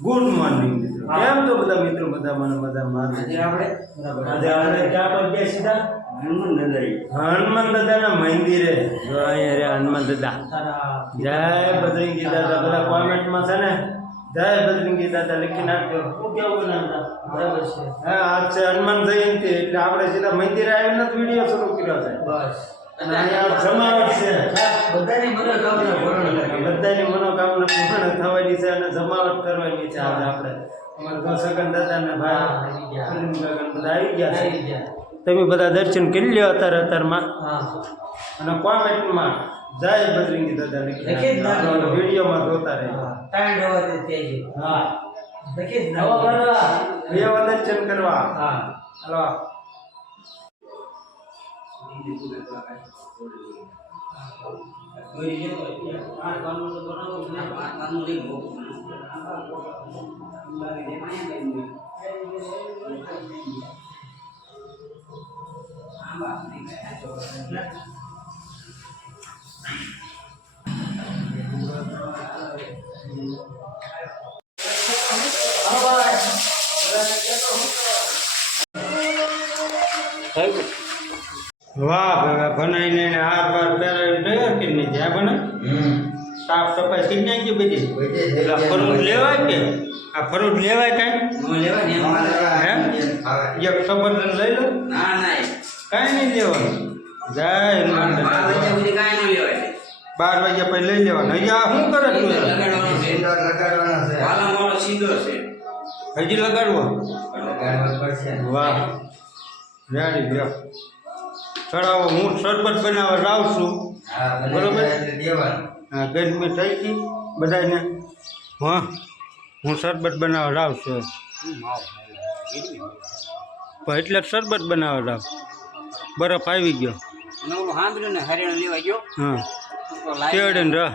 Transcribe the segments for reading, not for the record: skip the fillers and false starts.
Good morning મિત્રો. કેમ છો બધા મિત્રો? બધા મને મજામાં. આજે આપણે ક્યાં પર ગયા સીધા હનુમાન દાદાના મંદિરે. જો અહીંયા રે હનુમાન દાદા. જય બજરંગી દાદા. બધા કોમેન્ટમાં છે ને જય બજરંગી દાદા લખી નાખજો. શું કેવું બનાવતા? બરાબર છે. હા, આજ છે હનુમાન જયંતિ એટલે આપણે સીધા મંદિરે આવીને જ વિડીયો શરૂ કર્યો છે. બસ. અને અહીંયા જમાવટ છે. બધાની મનોકામના પૂર્ણ થવાની છે અને જમાવટ કરવાની છે. આજે આપણે અમારા સગન દાદા ને ભાઈ બધા આવી ગયા છે. તમે બધા દર્શન કરી લ્યો અત્યારમાં અને કોમેન્ટમાં જય બજરંગી દાદા લખી વિડીયોમાં જોતા રહે. હા, દર્શન કરવા. હાલો. વાહ બનાવીને હાર બાર પહેરાવી કે નહીં જ્યાં બને સાફ સફાઈ થઈ નાખી બધી. એટલે ફરૂટ લેવાય કે આ ફરૂટ લેવાય કાંઈ એક સફરજન લઈ લો. કાંઈ નહીં લેવાનું. જય હનુમાન 12 વાગ્યા પછી લઈ લેવાનું. હજી આ શું કરે તું? હજી લગાડવો? વાહ રેડી લ્યો ચડાવો. હું શરબત બનાવવા જાઉં છું. બરોબર. હા, ગરમી થઈ ગઈ બધાને. હા, હું શરબત બનાવવા જાઉં છું. પણ એટલે જ શરબત બનાવવા જાઉં. બરફ આવી ગયો. હા, શેરડી ને રહ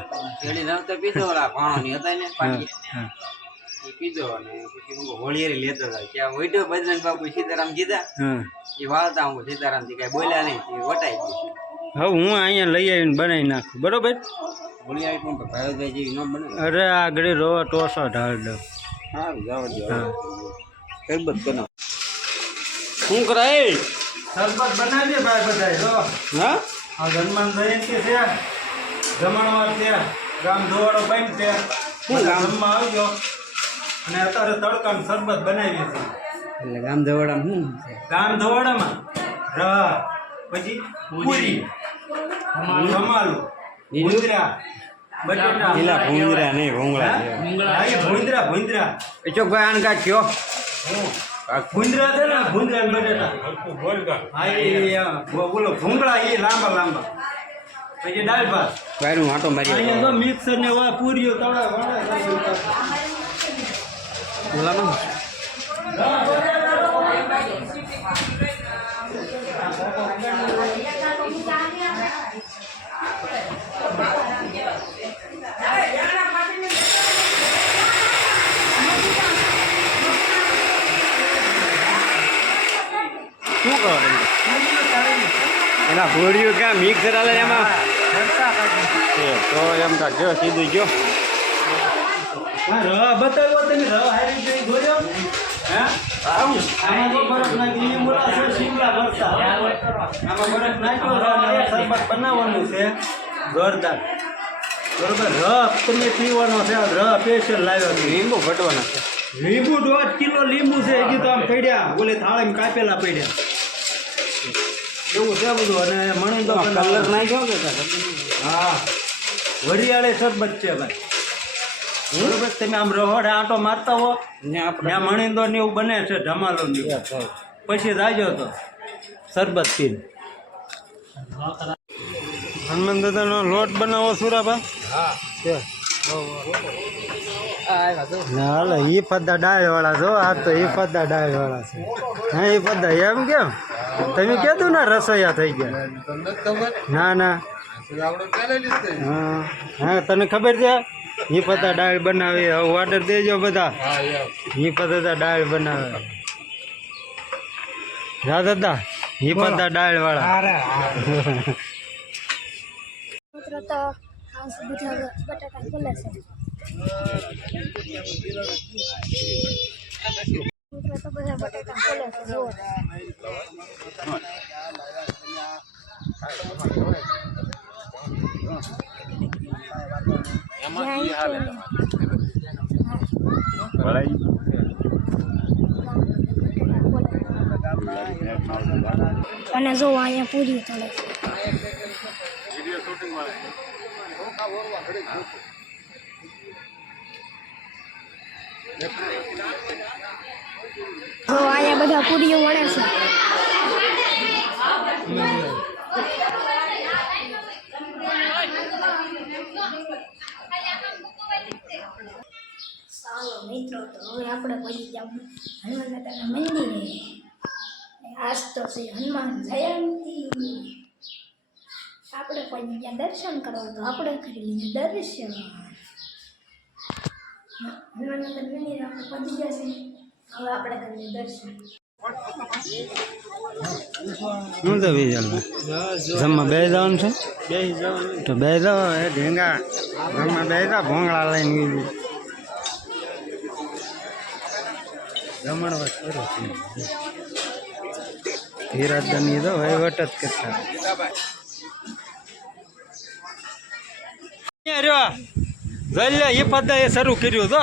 પીધો અને પછી હોળીએ લેતો હતા. ત્યાં વૈઠો બજરંગ બાપુ સીતારામ કીધા એ વાળતા હું સીતારામ થી કઈ બોલ્યા નહીં એ વટાઈ ગયું. હવે હું અહીંયા લઈ આવીને બનાવી નાખું. બરોબર. હોળી આવી પણ ભાવેશભાઈ જેવી ન બને. અરે આગળ રો ટોસો ઢાળ દો. સારું જવા દો. શરબત બનાવ. શું કરાય? શરબત બનાવીએ ભાઈ બધા. જો હા, આ હનુમાન જયંતિ છે, જમણવાર છે, ગામ ધોવાડો બંધ છે. શું ગામમાં આવજો અને અત્યારે તડકાનું શરબત બનાવીએ છીએ. એટલે ગામ ધવાડામાં શું છે? ગામ ધોવાડામાં રહ પછી પૂરી જમાલું ભૂંદરા બટેટા પેલા ભૂંગરા નહીં ભૂંગળા ભૂંદરા ચોકભાઈ આણ કાઢ કયો ભૂંદરા છે ને ભૂંદરા ને બટેટા. હા, એ બોલો ભૂંગળા એ લાંબા લાંબા. પછી દાળ ભાત. બાયરું આટો મારી અહીંયા તો મિક્સર ને પૂરીઓ તળા બોલામાં શું કરો એના ભોળીઓ ક્યાં મિક્સર આવે એમાં તો એમ કાંક જો સીધું જો બતાવો તમે રહ હારી જોઈ ગોળ્યો. આમાં તો બરફ નાખી લીંબુડા છે, શિમલા ભરતા. આમાં બરફ નાખ્યો છે અને શરબત બનાવવાનું છે જોરદાર. બરોબર. રહ તમે પીવાનો છે. રહ સ્પેશિયલ લાવ્યો છે. લીંબુ ફટવાના છે. લીંબુ 1.5 કિલો લીંબુ છે. હજી તો આમ પડ્યા ઓલે થાળીમાં કાપેલા પડ્યા એવું છે બધું. અને મણી તો કલર નાખ્યો કે હા, વરિયાળે શરબત છે ભાઈ. બરોબર. તમે આમ રહોડે આંટો મારતા હો ત્યાં મણીંદો ને એવું બને છે, ધમાલો ને પછી જાજો તો શરબત પીને. હનુમાન દાદાનો લોટ બનાવો સુરાબા. હાલે ઈ પદ્દા ડાળ વાળા છો. આ તો ઈ પદ્દા ડાળ વાળા છે. હા, ઈ પદ્દા એમ કેમ તમે કીધું ને રસોઈયા થઈ ગયા? ના ના. હા હા, તને ખબર છે? ઈ પતા દાળ બનાવી. હવે ઓર્ડર દેજો બધા. ઈ પતા દાળ બનાવે. જા દાદા ઈ પતા દાળ વાળા. તો બટાટા ખોલે છે. તો બધા બટાકા ખોલે છે જુઓ. અને જો અહીંયા પૂરી તળે છે. જો અહીંયા બધા પૂરીઓ વણે છે. ચાલો મિત્રો, તો હવે આપણે પહોંચી જાવ હનુમાન દાદાના મંદિરે. આજ તો છે હનુમાન જયંતિ. આપણે પહોંચી ગયા દર્શન કરવા, તો આપણે કરી લીધું દર્શન. હનુમાન દાદા મંદિરે આપણે પહોંચી ગયા છે. હવે આપણે કરી દર્શન. શું તો વિજલ જમવા બે જવાનું છે, તો બે જાવ. એ ઢેંગા જમવા બે જા, ભોંગળા લઈને ગયું જમણવાર કરો છે. ધીરાજની તો વહીવટ જ કરતા જલ્લે એ પદ્ધા એ શરૂ કર્યું તો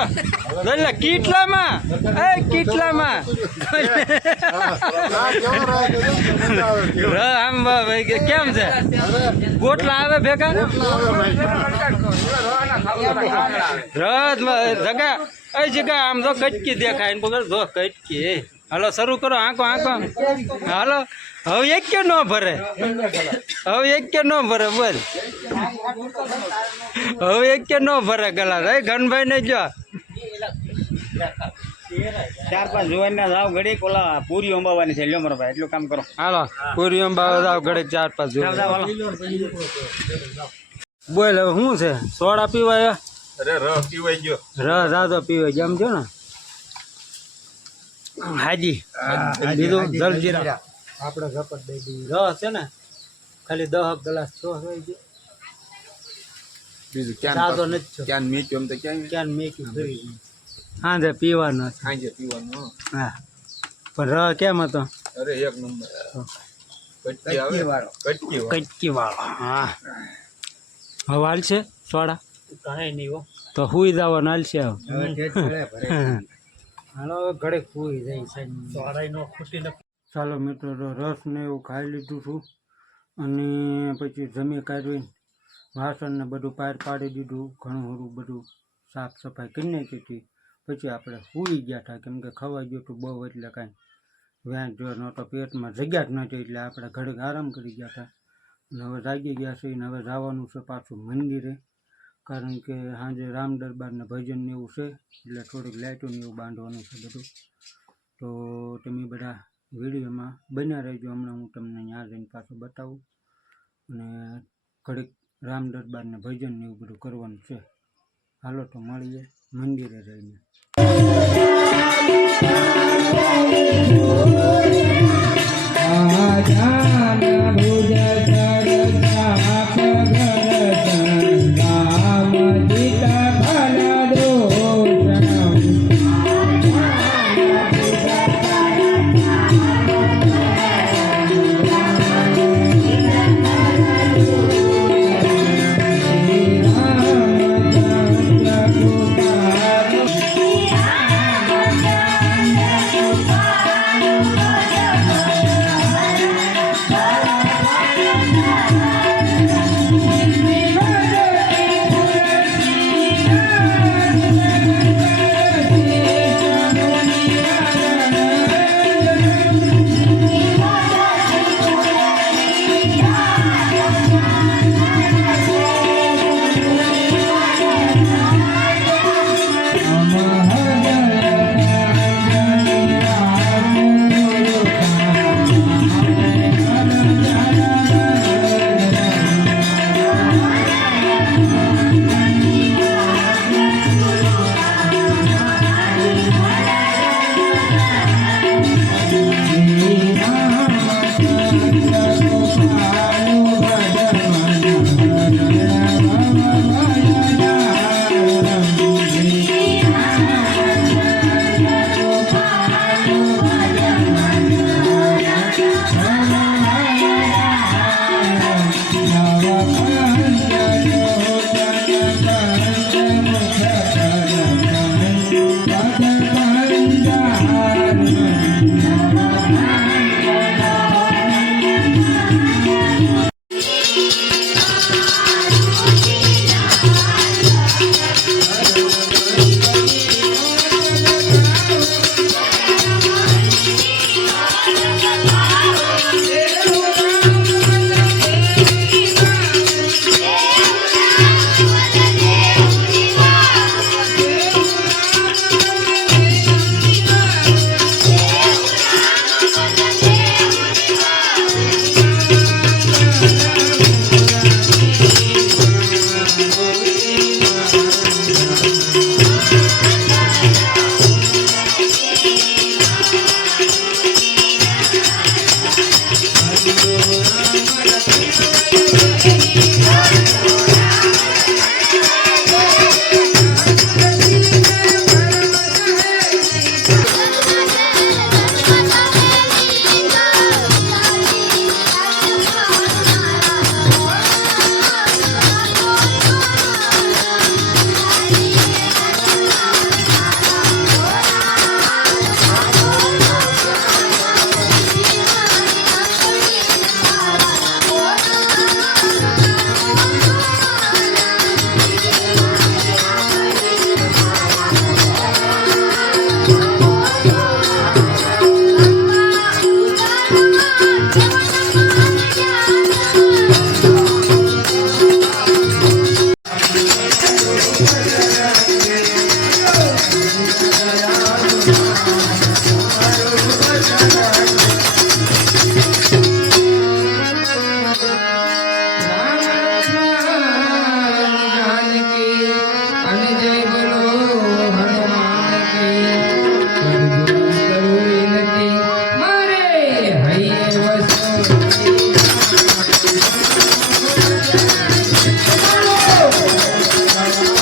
જલ્લે કેટલામાં કેટલામાં આમ કેમ છે ગોટલા આવે ભેગા જગા એ જગા આમ તો કટકી દેખાય ને પકડ જો કટકી. હાલો શરૂ કરો, આંકો આંકો. હાલો હવે એક કે ન ભરે, હવે એક કે ન ભરે બોલ, હવે એક કે ન ભરે ગલા રે ઘનભાઈ ને જો 4-5 જોવાના જાવ ઘડી ઓલા પૂરી અંબાવાની છે. લ્યો મારા ભાઈ એટલું કામ કરો. હાલો પૂરી અંબાવા જાવ ઘડી 4-5 જોવા. બોલ હવે શું છે? સોડા પીવાય? અરે રસ પીવાઈ ગયો. રસ આદો પીવાય જેમ છો ને હાજી. બીજું જલજીરા આપણે ઝપટ દઈ દીધી. રસ છે ને ખાલી 10 ગ્લાસ તો હોય ગયો. બીજું સાદો નથી. ક્યાં મીઠું એમ તો ક્યાં મેકી ફરી સાંજે પીવાનું. સાંજે પીવાનું. હા પણ રસ કેમ હતો? અરે એક નંબર. કટકી વાળો. કટકી વાળો. હા હવે હાલશે સોડા? કાંઈ નહીં હો, તો હુઈ જવાનું હાલશે. હાલો ઘડે હુઈ જાય છે. ચાલો મિત્રો, રસ ને એવું ખાઈ લીધું છું અને પછી જમી કાઢવી વાસણ ને બધું પાર પાડી દીધું. ઘણું ખરું બધું સાફ સફાઈ કરી નાખી હતી. પછી આપણે સૂઈ ગયા હતા કેમ કે ખવાઈ ગયું હતું બહુ, એટલે કાંઈ વ્યાજ જો નહોતો, પેટમાં જગ્યા જ નહોતી, એટલે આપણે ઘડીક આરામ કરી ગયા હતા. અને હવે જાગી ગયા છે ને હવે જવાનું છે પાછું મંદિરે, કારણ કે સાંજે રામ દરબારને ભજન ને એવું છે, એટલે થોડીક લાઇટો ને એવું બાંધવાનું છે બધું. તો તમે બધા વિડીયોમાં બન્યા રહેજો. હમણાં હું તમને ત્યાં જઈને પાછું બતાવું અને ઘડીક રામ દરબારને ભજન ને એવું બધું કરવાનું છે. હાલો તો મળીએ મંદિરે રહીને.